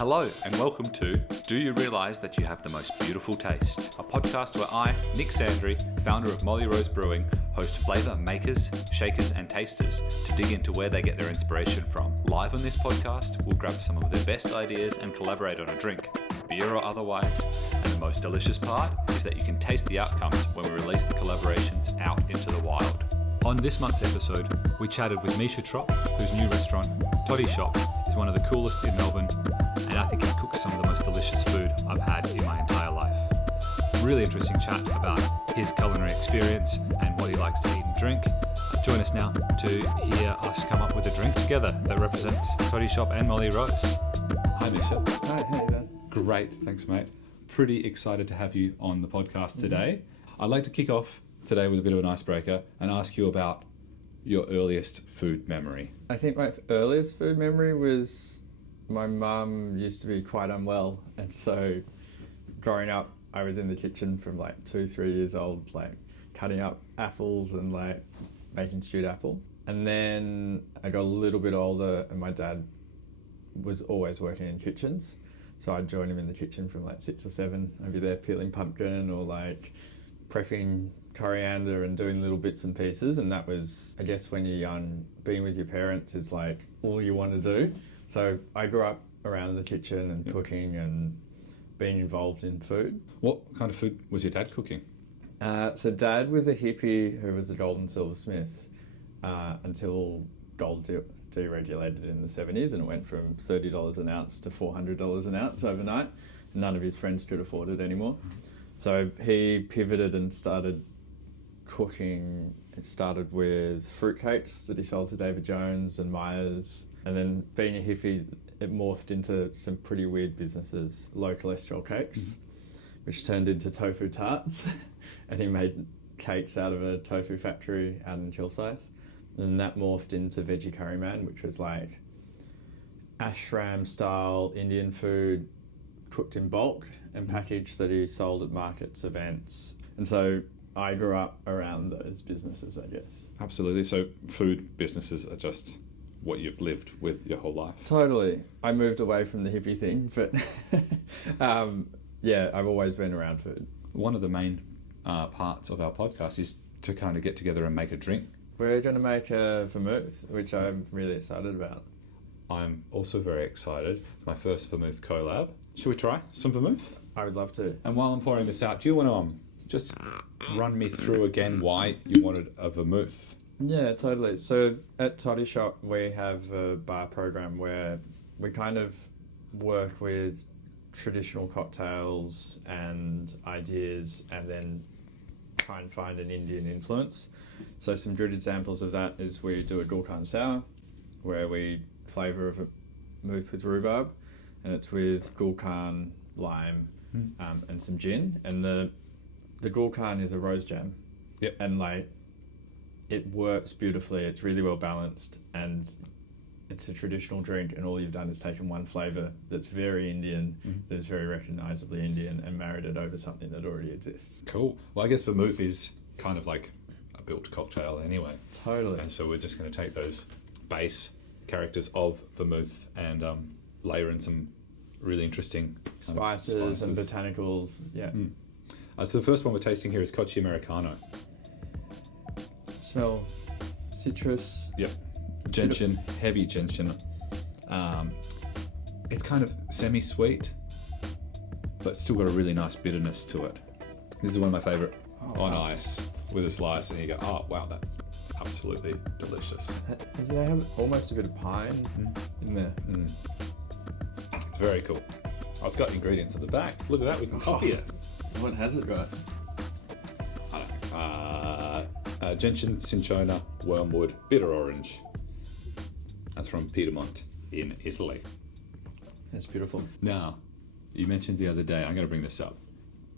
Hello and welcome to Do You Realise That You Have the Most Beautiful Taste? A podcast where I, Nick Sandry, founder of Molly Rose Brewing, host flavour makers, shakers and tasters to dig into where they get their inspiration from. Live on this podcast, we'll grab some of their best ideas and collaborate on a drink, beer or otherwise. And the most delicious part is that you can taste the outcomes when we release the collaborations out into the wild. On this month's episode, we chatted with Mischa Tropp, whose new restaurant, Toddy Shop, is one of the coolest in Melbourne, and I think he cooks some of the most delicious food I've had in my entire life. Really interesting chat about his culinary experience and what he likes to eat and drink. Join us now to hear us come up with a drink together that represents Toddy Shop and Molly Rose. Hi Mischa. Hi, how you doing? Great, thanks mate. Pretty excited to have you on the podcast today. I'd like to kick off today with a bit of an icebreaker and ask you about your earliest food memory. I think my earliest food memory was my mum used to be quite unwell, and so growing up I was in the kitchen from like 2-3 years old, like cutting up apples and like making stewed apple. And then I got a little bit older and my dad was always working in kitchens, so I'd join him in the kitchen from like 6 or 7. I'd be there peeling pumpkin or like prepping coriander and doing little bits and pieces, and that was, I guess, when you're young, being with your parents is like all you want to do. So I grew up around the kitchen and cooking and being involved in food. What kind of food was your dad cooking? So Dad was a hippie who was a gold and silversmith until gold deregulated in the 70s, and it went from $30 an ounce to $400 an ounce overnight. None of his friends could afford it anymore. So he pivoted and started cooking. It started with fruitcakes that he sold to David Jones and Myers. And then being a hippie, it morphed into some pretty weird businesses. Low cholesterol cakes, which turned into tofu tarts. And he made cakes out of a tofu factory out in Chilsyth. And that morphed into Veggie Curry Man, which was like ashram style Indian food cooked in bulk and packaged that he sold at markets, events. And so I grew up around those businesses, I guess. Absolutely. So food businesses are just what you've lived with your whole life. Totally. I moved away from the hippie thing, but yeah, I've always been around food. One of the main parts of our podcast is to kind of get together and make a drink. We're going to make a vermouth, which I'm really excited about. I'm also very excited. It's my first vermouth collab. Should we try some vermouth? I would love to. And while I'm pouring this out, do you want to just run me through again why you wanted a vermouth? Yeah, totally. So at Toddy Shop, we have a bar program where we kind of work with traditional cocktails and ideas and then try and find an Indian influence. So some good examples of that is we do a gulkan sour where we flavour a vermouth with rhubarb, and it's with gulkan, lime, and some gin. And the gulkan is a rose jam. Yep. And like it works beautifully. It's really well balanced, and it's a traditional drink. And all you've done is taken one flavour that's very Indian, that's very recognisably Indian, and married it over something that already exists. Cool. Well, I guess vermouth is kind of like a built cocktail anyway. Totally. And so we're just going to take those base characters of vermouth and layer in some really interesting spices and botanicals. Yeah. So the first one we're tasting here is Cocchi Americano. Smell citrus. Yep. Gentian, heavy gentian. It's kind of semi-sweet, but still got a really nice bitterness to it. This is one of my favourite on ice with a slice, and you go, oh wow, that's absolutely delicious. Does it have almost a bit of pine in there? It's very cool. Oh, it's got ingredients at the back. Look at that, we can copy it. What has it got? Gentian, cinchona, wormwood, bitter orange. That's from Piedmont in Italy. That's beautiful. Now, you mentioned the other day, I'm going to bring this up.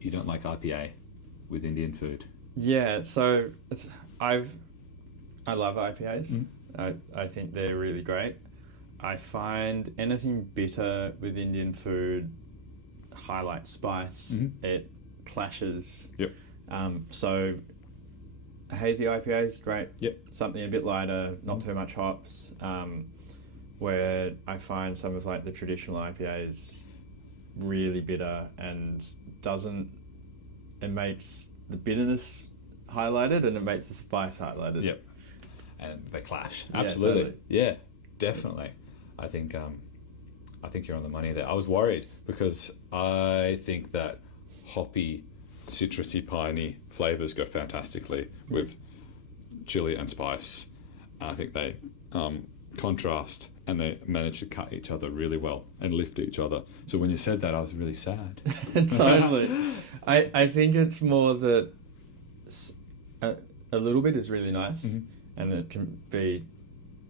You don't like IPA with Indian food? Yeah, so I love IPAs. I think they're really great. I find anything bitter with Indian food highlights spice. It clashes. Yep. So a hazy IPA is great. Yep. Something a bit lighter, not too much hops. where I find some of like the traditional IPAs really bitter and it makes the bitterness highlighted and it makes the spice highlighted. Yep. And they clash. Yeah, Absolutely. totally. Yeah, definitely. I think you're on the money there. I was worried because I think that hoppy, citrusy, piney flavours go fantastically with chili and spice. And I think they contrast and they manage to cut each other really well and lift each other. So when you said that, I was really sad. Totally. I think it's more that a little bit is really nice, and it can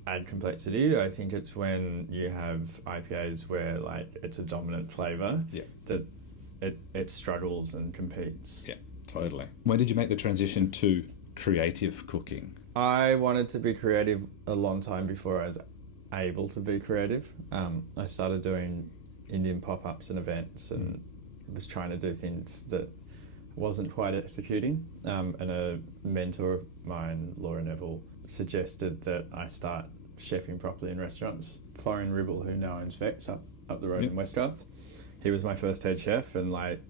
add complexity. I think it's when you have IPAs where like it's a dominant flavour that it struggles and competes. Yeah, totally. When did you make the transition to creative cooking? I wanted to be creative a long time before I was able to be creative. I started doing Indian pop-ups and events and was trying to do things that wasn't quite executing. And a mentor of mine, Laura Neville, suggested that I start chefing properly in restaurants. Florian Ribble, who now owns Vex up the road in Westgarth, he was my first head chef, and like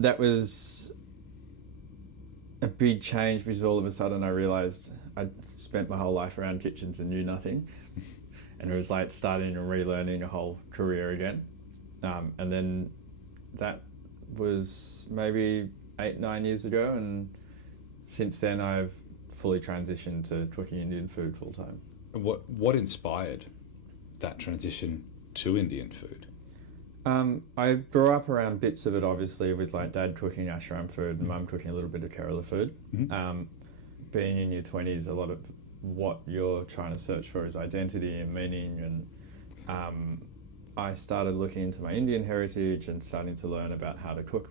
that was a big change because all of a sudden I realised I'd spent my whole life around kitchens and knew nothing. And it was like starting and relearning a whole career again. And then that was maybe 8-9 years ago, and since then I've fully transitioned to cooking Indian food full time. What inspired that transition to Indian food? I grew up around bits of it, obviously, with like dad cooking ashram food and mum cooking a little bit of Kerala food. Being in your 20s, a lot of what you're trying to search for is identity and meaning, and I started looking into my Indian heritage and starting to learn about how to cook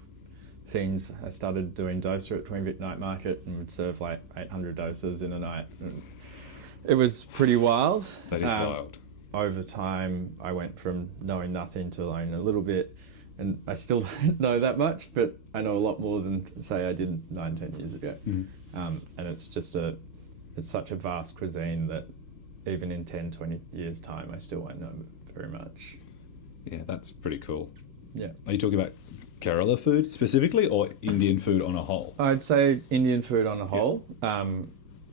things. I started doing dosa at Queen Vic Night Market and would serve like 800 dosas in a night. And it was pretty wild. That is wild. Over time, I went from knowing nothing to learning a little bit, and I still don't know that much, but I know a lot more than, say, I did 9-10 years ago. And it's just it's such a vast cuisine that even in 10-20 years' time, I still won't know very much. Yeah, that's pretty cool. Yeah. Are you talking about Kerala food specifically, or Indian food on a whole? I'd say Indian food on a whole.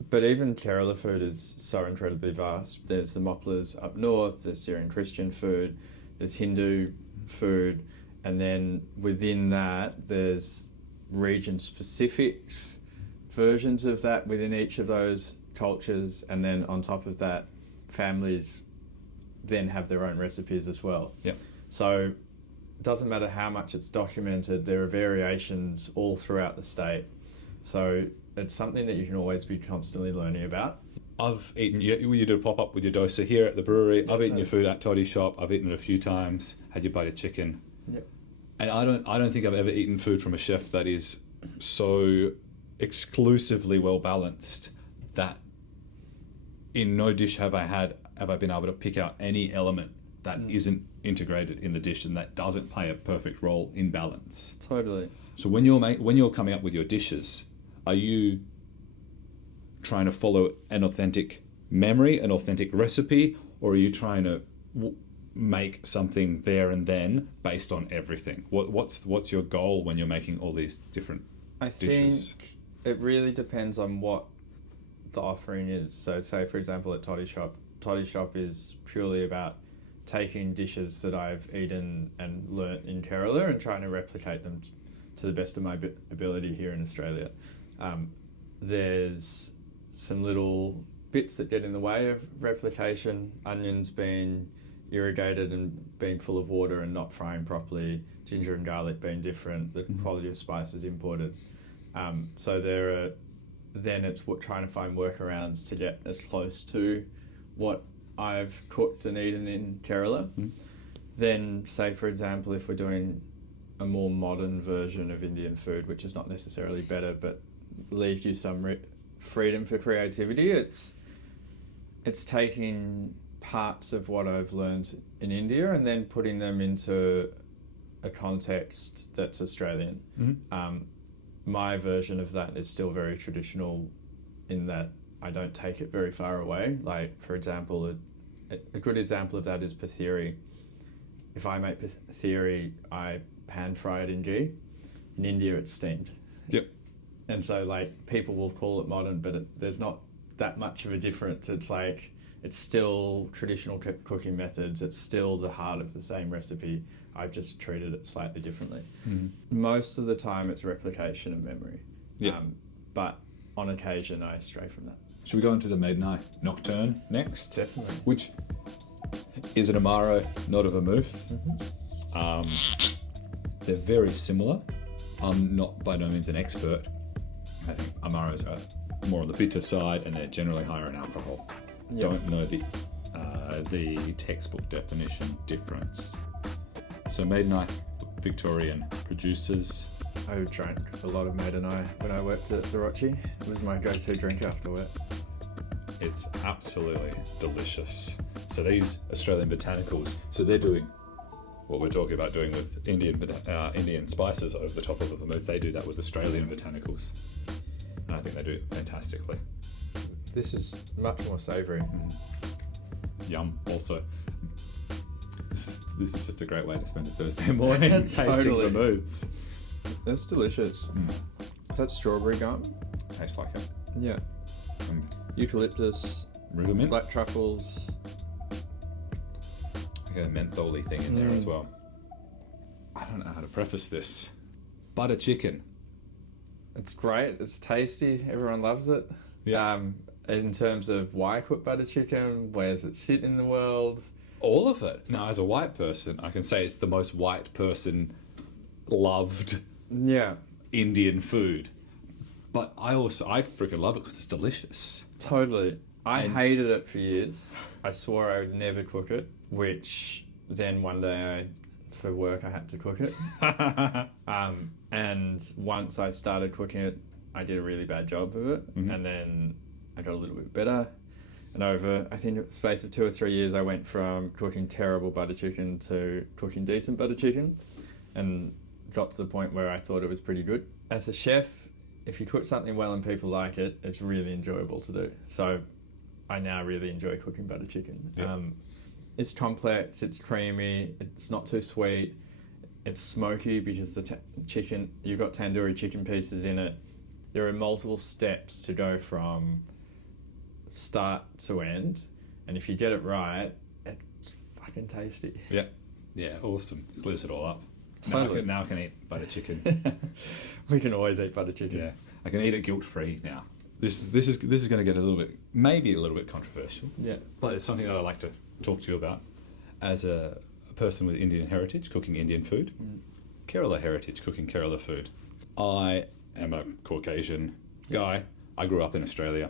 But even Kerala food is so incredibly vast. There's the Moplas up north, there's Syrian Christian food, there's Hindu food, and then within that there's region-specific versions of that within each of those cultures, and then on top of that, families then have their own recipes as well. Yep. So it doesn't matter how much it's documented, there are variations all throughout the state. So it's something that you can always be constantly learning about. I've eaten, you did a pop-up with your dosa here at the brewery. I've eaten your food at Toddy Shop. I've eaten it a few times, had your buttered chicken. Yep. And I don't think I've ever eaten food from a chef that is so exclusively well balanced that in no dish have I been able to pick out any element that isn't integrated in the dish and that doesn't play a perfect role in balance. Totally. So when you're coming up with your dishes, are you trying to follow an authentic memory, an authentic recipe, or are you trying to make something there and then based on everything? What's your goal when you're making all these different dishes? I think it really depends on what the offering is. So say, for example, at Toddy Shop is purely about taking dishes that I've eaten and learnt in Kerala and trying to replicate them to the best of my ability here in Australia. There's some little bits that get in the way of replication, onions being irrigated and being full of water and not frying properly, ginger and garlic being different, the quality of spices imported. So then it's trying to find workarounds to get as close to what I've cooked and eaten in Kerala. Then say, for example, if we're doing a more modern version of Indian food, which is not necessarily better, but leaves you some freedom for creativity, it's taking parts of what I've learned in India and then putting them into a context that's Australian. My version of that is still very traditional in that I don't take it very far away. Like, for example, a good example of that is pathiri. If I make pathiri, I pan fry it in ghee. In India, it's steamed. Yep. And so, like, people will call it modern, but there's not that much of a difference. It's like, it's still traditional cooking methods. It's still the heart of the same recipe. I've just treated it slightly differently. Most of the time, it's replication of memory. Yeah. But on occasion, I stray from that. Should we go into the Maiden Eye Nocturne next? Definitely. Which is an Amaro, not a Vermouth. They're very similar. I'm not by no means an expert. I think Amaros are more on the bitter side, and they're generally higher in alcohol. Yep. Don't know the textbook definition difference. So Maiden Eye, Victorian producers. I drank a lot of Maiden Eye when I worked at the Rochi. It was my go-to drink after work. It's absolutely delicious. So they use Australian botanicals. So they're doing what we're talking about doing with Indian spices over the top of the vermouth. They do that with Australian botanicals, and I think they do it fantastically. This is much more savoury. Yum. Also, this is just a great way to spend a Thursday morning tasting Totally. vermouths. That's delicious. Is that strawberry gum? Tastes like it. Yeah. Eucalyptus, Rivermint. black truffles. I get a menthol-y thing in there as well. I don't know how to preface this. Butter chicken. It's great. It's tasty. Everyone loves it. Yeah. In terms of why cook butter chicken, where does it sit in the world? All of it. Now, as a white person, I can say it's the most white person loved Yeah, Indian food. But I freaking love it because it's delicious. totally. I hated it for years. I swore I would never cook it, which then one day for work I had to cook it. And once I started cooking it, I did a really bad job of it. And then I got a little bit better. And over, I think, the space of 2 or 3 years, I went from cooking terrible butter chicken to cooking decent butter chicken, and got to the point where I thought it was pretty good. As a chef, if you cook something well and people like it, it's really enjoyable to do. So I now really enjoy cooking butter chicken. Yeah. It's complex, it's creamy, it's not too sweet, it's smoky because the chicken, you've got tandoori chicken pieces in it. There are multiple steps to go from start to end, and if you get it right, it's fucking tasty. Yeah. Yeah, awesome. Clears it all up. Totally. Now I can eat butter chicken. We can always eat butter chicken. Yeah. I can eat it guilt-free now. This is going to get maybe a little bit controversial. Yeah. But it's something that I like to talk to you about as a person with Indian heritage, cooking Indian food. Kerala heritage, cooking Kerala food. I am a Caucasian guy. I grew up in Australia.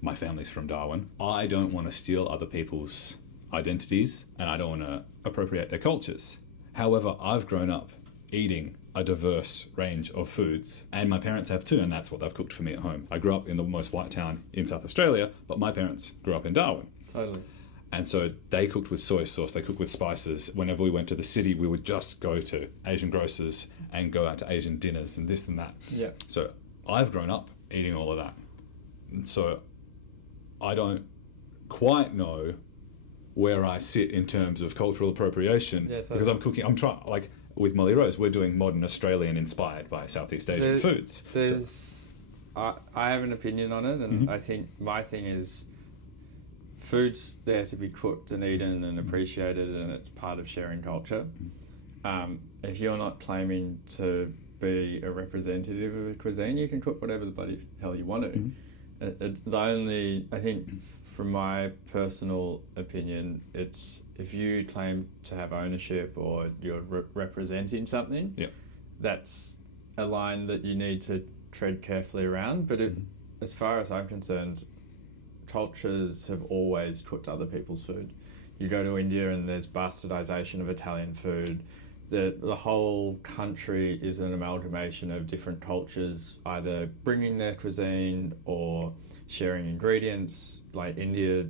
My family's from Darwin. I don't want to steal other people's identities, and I don't want to appropriate their cultures. However, I've grown up eating a diverse range of foods, and my parents have too, and that's what they've cooked for me at home. I grew up in the most white town in South Australia, but my parents grew up in Darwin. Totally. And so they cooked with soy sauce, they cooked with spices. Whenever we went to the city, we would just go to Asian grocers and go out to Asian dinners and this and that. Yeah. So I've grown up eating all of that. And so I don't quite know where I sit in terms of cultural appropriation, because I'm trying, like with Molly Rose, we're doing modern Australian inspired by Southeast Asian foods. I have an opinion on it, and I think my thing is food's there to be cooked and eaten and appreciated, and it's part of sharing culture. If you're not claiming to be a representative of a cuisine, you can cook whatever the bloody hell you want to. I think from my personal opinion, it's if you claim to have ownership or you're representing something, that's a line that you need to tread carefully around. But as far as I'm concerned, cultures have always cooked other people's food. You go to India and there's bastardization of Italian food. The whole country is an amalgamation of different cultures, either bringing their cuisine or sharing ingredients. Like India,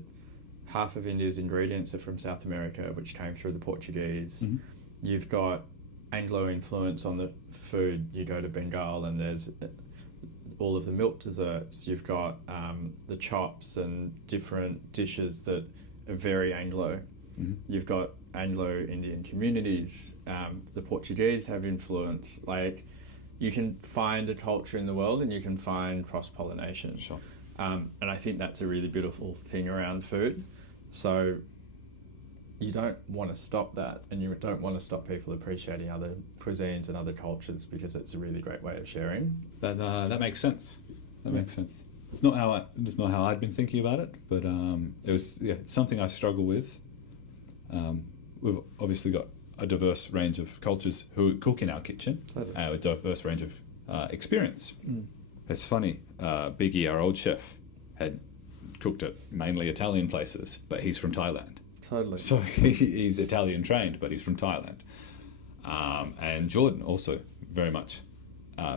half of India's ingredients are from South America, which came through the Portuguese. You've got Anglo influence on the food. You go to Bengal and there's all of the milk desserts. You've got the chops and different dishes that are very Anglo. You've got Anglo-Indian communities. The Portuguese have influence. Like, you can find a culture in the world and you can find cross-pollination. Sure. And I think that's a really beautiful thing around food. So you don't want to stop that, and you don't want to stop people appreciating other cuisines and other cultures, because it's a really great way of sharing. That makes sense. That makes sense. It's not how I'd been thinking about it, but it's something I struggle with. We've obviously got a diverse range of cultures who cook in our kitchen, a diverse range of experience. It's funny, Biggie, our old chef, had cooked at mainly Italian places, but he's from Thailand. Totally. So he's Italian trained, but he's from Thailand. And Jordan also very much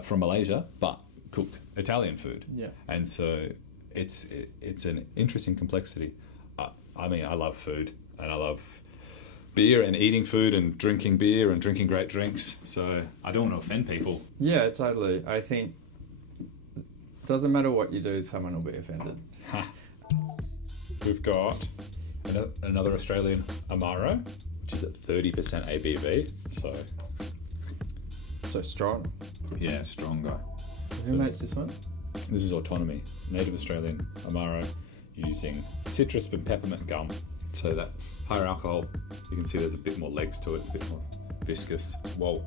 from Malaysia, but cooked Italian food. Yeah. And so it's an interesting complexity. I mean, I love food, and I love beer and eating food and drinking beer and drinking great drinks. So I don't want to offend people. Yeah, totally. I think it doesn't matter what you do, someone will be offended. We've got another Australian Amaro, which is at 30% ABV. So strong. Yeah, stronger. Who makes this one? This is Autonomy, native Australian Amaro, using citrus and peppermint gum. So that higher alcohol, you can see there's a bit more legs to it. It's a bit more viscous. Well,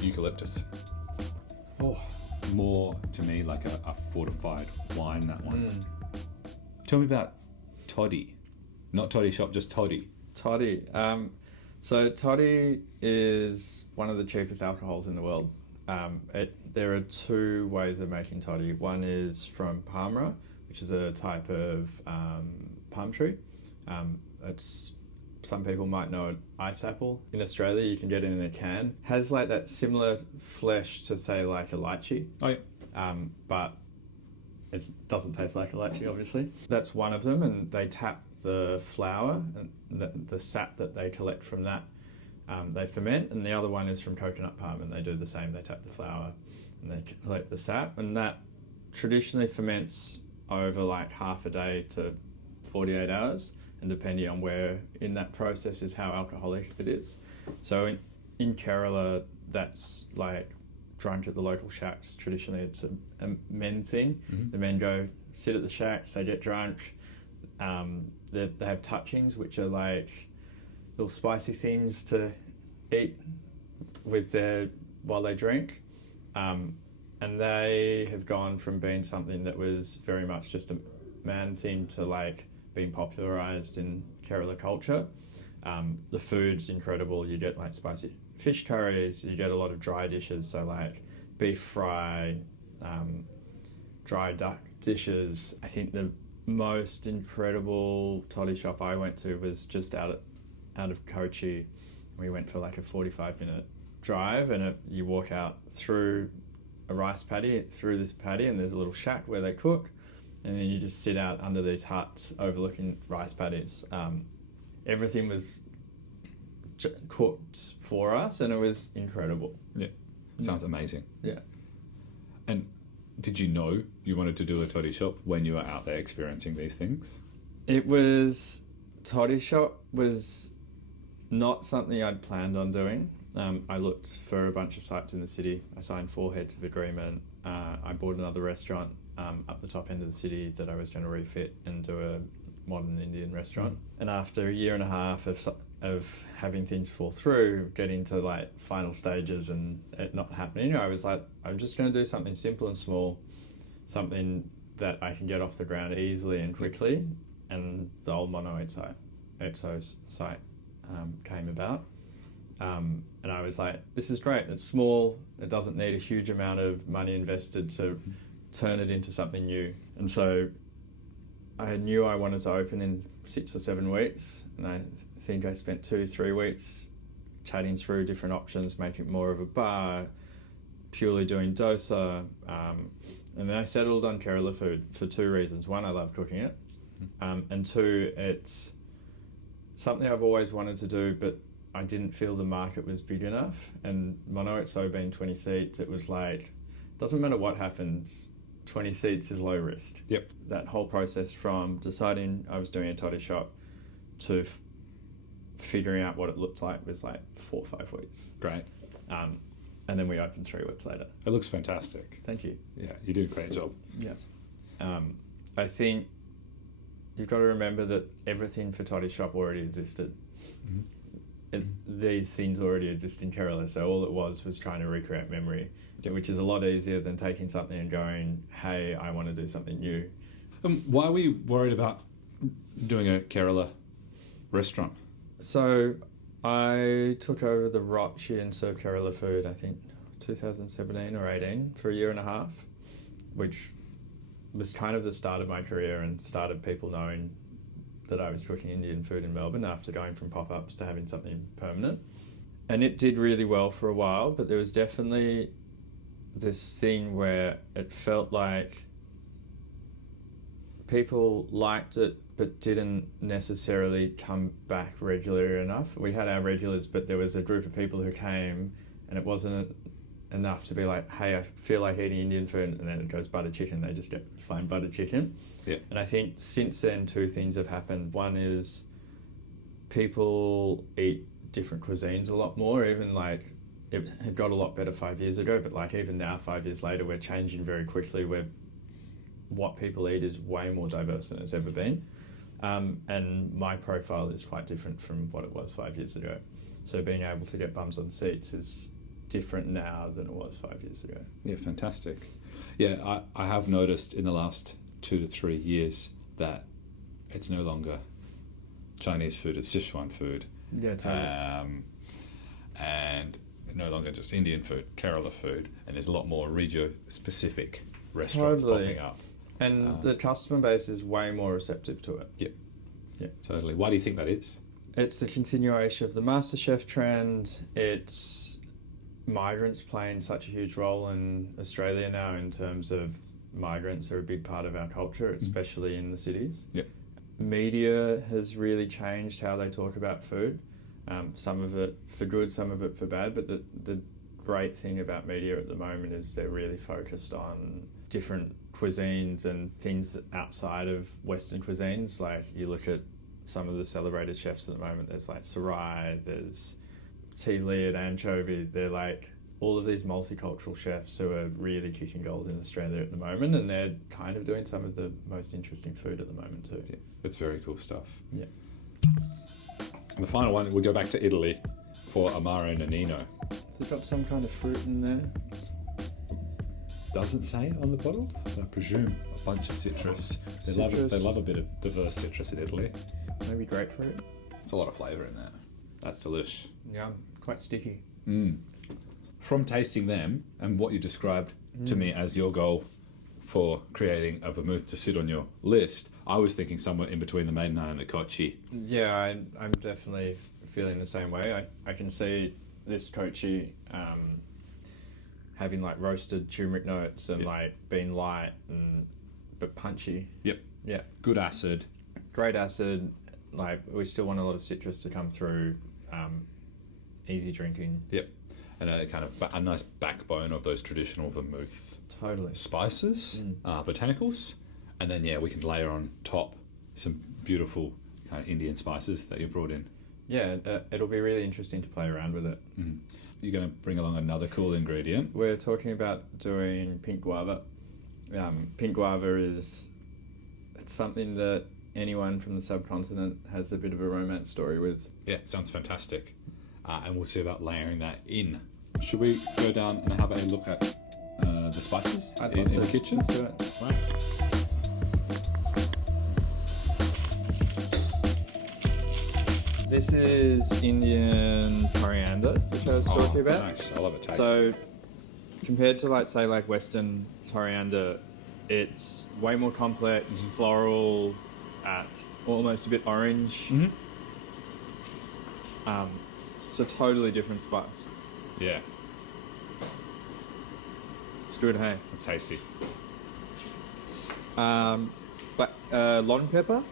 eucalyptus. Oh, more to me like a fortified wine, that one. Tell me about Toddy. Not Toddy Shop, just Toddy. Toddy. So Toddy is one of the cheapest alcohols in the world. There are two ways of making toddy. One is from palmyra, which is a type of palm tree. Some people might know an ice apple. In Australia, you can get it in a can. Has like that similar flesh to, say, like a lychee. Oh yeah. But it doesn't taste like a lychee, obviously. That's one of them, and they tap the flour and the sap that they collect from that. They ferment, and the other one is from coconut palm, and they do the same. They tap the flour and they collect the sap, and that traditionally ferments over like half a day to 48 hours, and depending on where in that process is how alcoholic it is. So in Kerala, that's like drunk at the local shacks. Traditionally, it's a men thing. The men go sit at the shacks, they get drunk. They have touchings, which are like little spicy things to eat while they drink. And they have gone from being something that was very much just a man thing to like being popularized in Kerala culture. The food's incredible. You get like spicy fish curries, you get a lot of dry dishes, so like beef fry, dry duck dishes. I think the most incredible toddy shop I went to was just out of Kochi. We went for like a 45-minute drive, and you walk out through a rice paddy, through this paddy, and there's a little shack where they cook, and then you just sit out under these huts overlooking rice paddies. Everything was cooked for us, and it was incredible. Yeah, it sounds amazing. Yeah. And did you know you wanted to do a toddy shop when you were out there experiencing these things? Toddy shop was not something I'd planned on doing. I looked for a bunch of sites in the city. I signed 4 heads of agreement. I bought another restaurant up the top end of the city that I was going to refit and do a modern Indian restaurant. And after a year and a half of having things fall through, getting to like final stages and it not happening, I was like, I'm just going to do something simple and small, something that I can get off the ground easily and quickly. And the old Mono Exo site came about. And I was like, this is great. It's small. It doesn't need a huge amount of money invested to turn it into something new. And so I knew I wanted to open in 6 or 7 weeks. And I think I spent 2-3 weeks chatting through different options, making it more of a bar, purely doing dosa. And then I settled on Kerala food for 2 reasons. One, I love cooking it. And 2, it's something I've always wanted to do, but I didn't feel the market was big enough. And Mono Exo being 20 seats, it was like, doesn't matter what happens, 20 seats is low risk. Yep. That whole process from deciding I was doing a toddy shop to figuring out what it looked like was like 4 or 5 weeks. Great. And then we opened 3 weeks later. It looks fantastic. Thank you. Yeah, you did a great job. Yeah. I think you've got to remember that everything for Toddy Shop already existed. These things already exist in Kerala, so all it was trying to recreate memory, which is a lot easier than taking something and going, hey, I want to do something new. Why were you worried about doing a Kerala restaurant? So I took over the Rochi and served Kerala food, I think 2017 or 18, for a year and a half, which was kind of the start of my career and started people knowing that I was cooking Indian food in Melbourne after going from pop-ups to having something permanent. And it did really well for a while, but there was definitely this thing where it felt like people liked it but didn't necessarily come back regularly enough. We had our regulars, but there was a group of people who came and it wasn't enough to be like, hey, I feel like eating Indian food, and then it goes butter chicken. They just get fine butter chicken. Yeah. And I think since then 2 things have happened. One is people eat different cuisines a lot more, even like it had got a lot better 5 years ago, but like even now 5 years later we're changing very quickly, where what people eat is way more diverse than it's ever been. And my profile is quite different from what it was 5 years ago. So being able to get bums on seats is different now than it was 5 years ago. Yeah, fantastic. Yeah, I have noticed in the last 2 to 3 years that it's no longer Chinese food, it's Sichuan food. Yeah, totally. And no longer just Indian food, Kerala food, and there's a lot more regio-specific restaurants popping up. And the customer base is way more receptive to it. Yep. Yeah. Totally. Why do you think that is? It's the continuation of the MasterChef trend. It's migrants playing such a huge role in Australia now in terms of migrants are a big part of our culture, especially in the cities. Yep. Media has really changed how they talk about food. Some of it for good, some of it for bad, but the great thing about media at the moment is they're really focused on different cuisines and things outside of Western cuisines. Like you look at some of the celebrated chefs at the moment, there's like Sarai, there's T. Leard, Anchovy, they're like all of these multicultural chefs who are really kicking goals in Australia at the moment, and they're kind of doing some of the most interesting food at the moment too. Yeah, it's very cool stuff. Yeah. And the final one, we go back to Italy for Amaro Nannino. Has it got some kind of fruit in there? Doesn't say on the bottle, but I presume a bunch of citrus. They love a bit of diverse citrus in Italy. Maybe grapefruit? It's a lot of flavour in there. That's delish. Yeah, quite sticky. From tasting them and what you described to me as your goal for creating a vermouth to sit on your list, I was thinking somewhere in between the Maiden Eye and the Kochi. Yeah, I'm definitely feeling the same way. I can see this Kochi having like roasted turmeric notes and like being light but punchy. Yep. Yeah. Good acid. Great acid. Like we still want a lot of citrus to come through. Easy drinking. Yep. And a kind of a nice backbone of those traditional vermouth Totally. spices, botanicals, and then we can layer on top some beautiful kind of Indian spices that you brought in. Yeah, it'll be really interesting to play around with it. You're going to bring along another cool ingredient. We're talking about doing pink guava. Pink guava it's something that anyone from the subcontinent has a bit of a romance story with. Yeah, sounds fantastic. And we'll see about layering that in. Should we go down and have a look at the spices in the kitchen? Let's do it. Right. This is Indian coriander, which I was talking about. Nice, I love it. Taste. So, compared to like Western coriander, it's way more complex, floral, almost a bit orange. It's a totally different spice. Yeah, It's good, hey? it's tasty. But long pepper.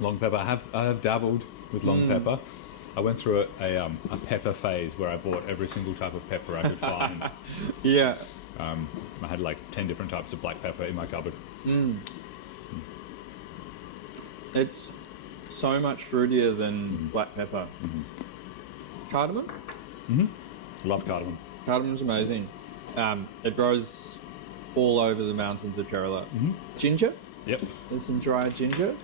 Long pepper. I have dabbled with long pepper. I went through a pepper phase where I bought every single type of pepper I could find. Yeah. I had like 10 different types of black pepper in my cupboard. It's So much fruitier than black pepper. Cardamom? Love cardamom. Cardamom's amazing. It grows all over the mountains of Kerala. Ginger? Yep. There's some dried ginger.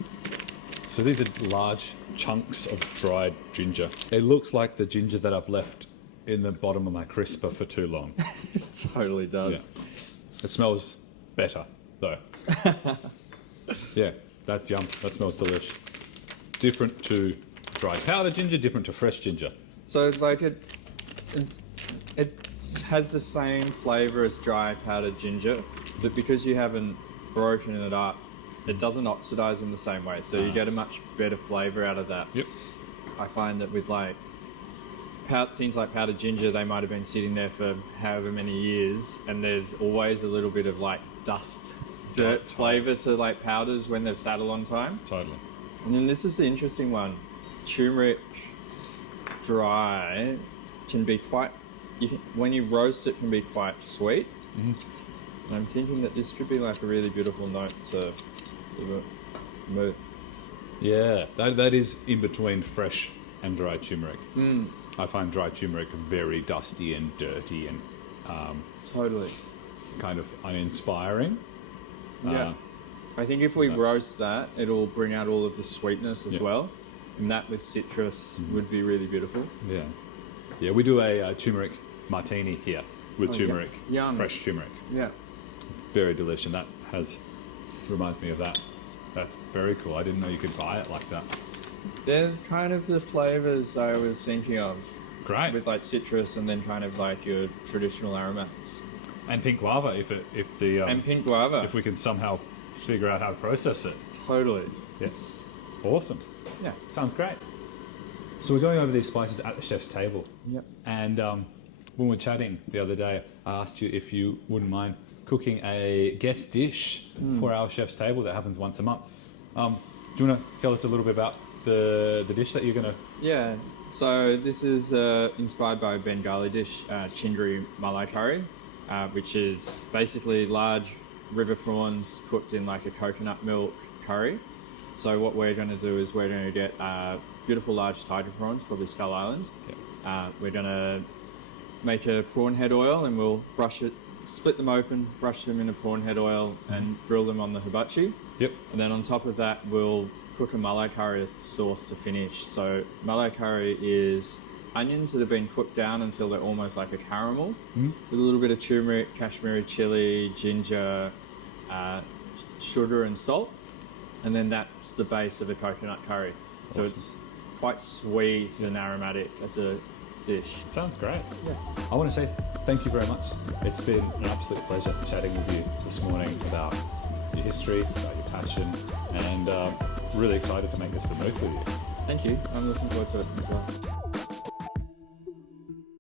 So these are large chunks of dried ginger. It looks like the ginger that I've left in the bottom of my crisper for too long. It totally does. Yeah. It smells better, though. Yeah, that's yum. That smells delish. Different to dried powder ginger, different to fresh ginger. So like it has the same flavour as dry powdered ginger, but because you haven't broken it up, it doesn't oxidise in the same way. So you get a much better flavour out of that. Yep. I find that with like things like powdered ginger, they might have been sitting there for however many years, and there's always a little bit of like dust, dirt flavour to like powders when they've sat a long time. Totally. And then this is the interesting one. Turmeric dry can be quite, when you roast it, can be quite sweet. And I'm thinking that this could be like a really beautiful note to the vermouth. Yeah, that is in between fresh and dry turmeric. I find dry turmeric very dusty and dirty and Totally. kind of uninspiring. Yeah. I think if we roast that, it'll bring out all of the sweetness as well. And that with citrus would be really beautiful. Yeah. Yeah, we do a turmeric martini here with turmeric, Yum. fresh turmeric. Yeah. Very delicious, and that reminds me of that. That's very cool. I didn't know you could buy it like that. They're kind of the flavours I was thinking of. Great. With like citrus and then kind of like your traditional aromats. And pink guava, if And pink guava. if we can somehow figure out how to process it. Totally. Yeah. Awesome. Yeah. Sounds great. So we're going over these spices at the chef's table. Yep. And when we were chatting the other day, I asked you if you wouldn't mind cooking a guest dish for our chef's table that happens once a month. Do you want to tell us a little bit about the dish that you're going to... Yeah. So this is inspired by a Bengali dish, Chindri Malai curry, which is basically large river prawns cooked in like a coconut milk curry. So what we're going to do is we're going to get beautiful large tiger prawns, probably Skull Island. Okay. We're going to make a prawn head oil and we'll split them open, brush them in a prawn head oil and grill them on the hibachi. Yep. And then on top of that, we'll cook a malai curry as the sauce to finish. So malai curry is onions that have been cooked down until they're almost like a caramel, with a little bit of turmeric, Kashmiri chili, ginger, sugar and salt. And then that's the base of a coconut curry. So Awesome. it's quite sweet and aromatic as a dish. Sounds great. Yeah. I want to say thank you very much. It's been an absolute pleasure chatting with you this morning about your history, about your passion, and really excited to make this vermouth with you. Thank you. I'm looking forward to it as well.